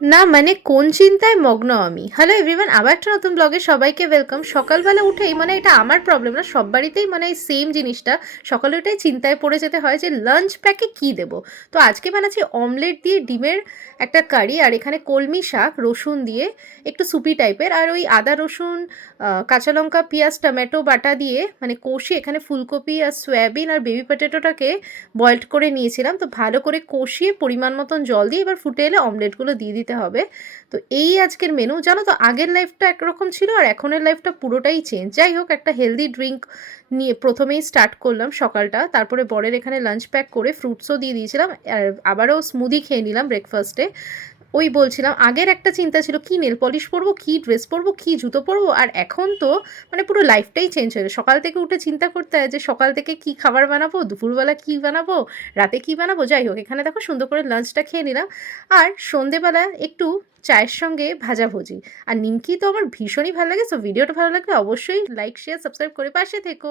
না মানে কোন চিন্তায় মগ্ন আমি। হ্যালো এভরিওয়ান, আবার একটা নতুন ব্লগে সবাইকে ওয়েলকাম। সকালবেলা উঠেই মানে এটা আমার প্রবলেম না, সব বাড়িতেই মানে এই সেম জিনিসটা। সকালে উঠেই চিন্তায় পড়ে যেতে হয় যে লাঞ্চ প্যাকে কী দেবো। তো আজকে বানাচ্ছি অমলেট দিয়ে ডিমের একটা কারি, আর এখানে কলমি শাক রসুন দিয়ে একটু সুপি টাইপের, আর ওই আদা রসুন কাঁচা লঙ্কা পেঁয়াজ টমেটো বাটা দিয়ে মানে কষিয়ে এখানে ফুলকপি আর সয়াবিন আর বেবি পটেটোটাকে বয়েলড করে নিয়েছিলাম। তো ভালো করে কষিয়ে পরিমাণ মতন জল দিয়ে এবার ফুটে এলে অমলেটগুলো দিয়ে দিতে হবে। তো এই আজকের মেনু। জানো তো আগের লাইফটা একরকম ছিল আর এখনের লাইফটা পুরোটাই চেঞ্জ। যাই হোক, একটা হেলদি ড্রিঙ্ক নিয়ে প্রথমেই স্টার্ট করলাম সকালটা, তারপরে বরের এখানে লাঞ্চ প্যাক করে ফ্রুটসও দিয়ে দিয়েছিলাম, আর আবারও স্মুদি খেয়ে নিলাম ব্রেকফাস্টে। ওই বলছিলাম আগের একটা চিন্তা ছিল কি নেল পলিশ পরবো, কি ড্রেস পরবো, কি জুতো পরবো, আর এখন তো মানে পুরো লাইফটাই চেঞ্জ হয়ে গেছে। সকাল থেকে উঠে চিন্তা করতে হয় যে সকাল থেকে কি খাবার বানাবো, দুপুরবেলা কি বানাবো, রাতে কি বানাবো। যাই হোক, এখানে দেখো সুন্দর করে লাঞ্চটা খেয়ে নিলাম, আর সন্ধেবেলা একটু চায়ের সঙ্গে ভাজাভুজি। আর নিমকি তো আমার ভীষণই ভালো লাগে। সো ভিডিওটা ভালো লাগলে অবশ্যই লাইক শেয়ার সাবস্ক্রাইব করে পাশে থেকো।